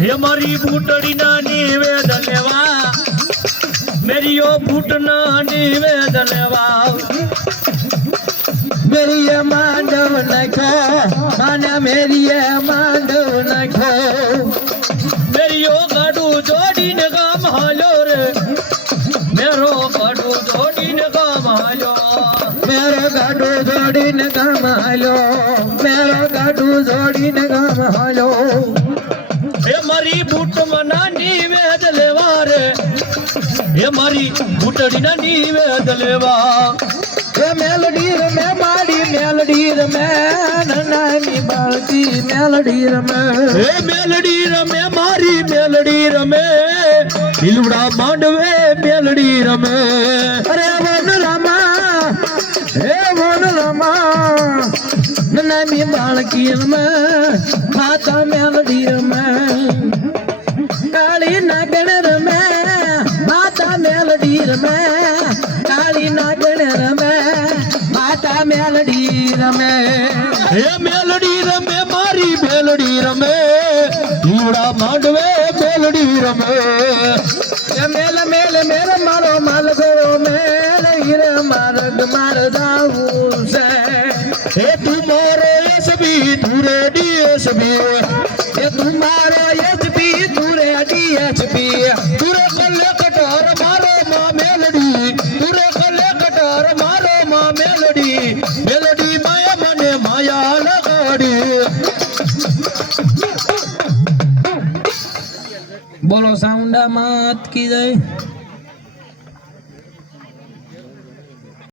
हे मारी बूटड़ी ना निवेद लेवा मेरी ओ बूटना निवेद लेवा मेरी ये मांडव नखो माने मेरी ये मांडव नखो मेरी ओ गाडू जोड़ी ने काम हालो रे मेरो गाडू जोड़ी ने काम हालो मेरो गाडू जोड़ी ने काम हालो मेरो गाडू जोड़ी ने काम हालो हे मारी बूट मना निवेद लेवा रे हे मारी बूटड़ी ना निवेद लेवा ये मेलडी रमे माड़ी मेलडी रमे नन्नानी बालकी मेलडी रमे हे मेलडी रमे मारी मेलडी रमे हिलवड़ा मांडवे मेलडी रमे अरे वन रामा हे वन रामा नन्नानी बालकी रमे माता मेलडी रमे काली नागण रमे माता मेलडी रमे काली नागण रमे माता मेलडी रमे हे मेलडी रमे मारी मेलडी रमे हिलवड़ा मांडवे मेलडी रमे ये मेल मेल मेरे मारो माल गो मेल हीरे मार्ग मार जाऊ से हे तुम्हारे सभी तुरे डीएसपी ये तुम्हारा एचपी तुरे डीएचपी तुरे कल्ले कटार मारो माँ मेलडी तुरे कल्ले कटार मारो माँ मेलडी मेलडी माया मने माया लगाड़ी बोलो साउंडा मात की जय।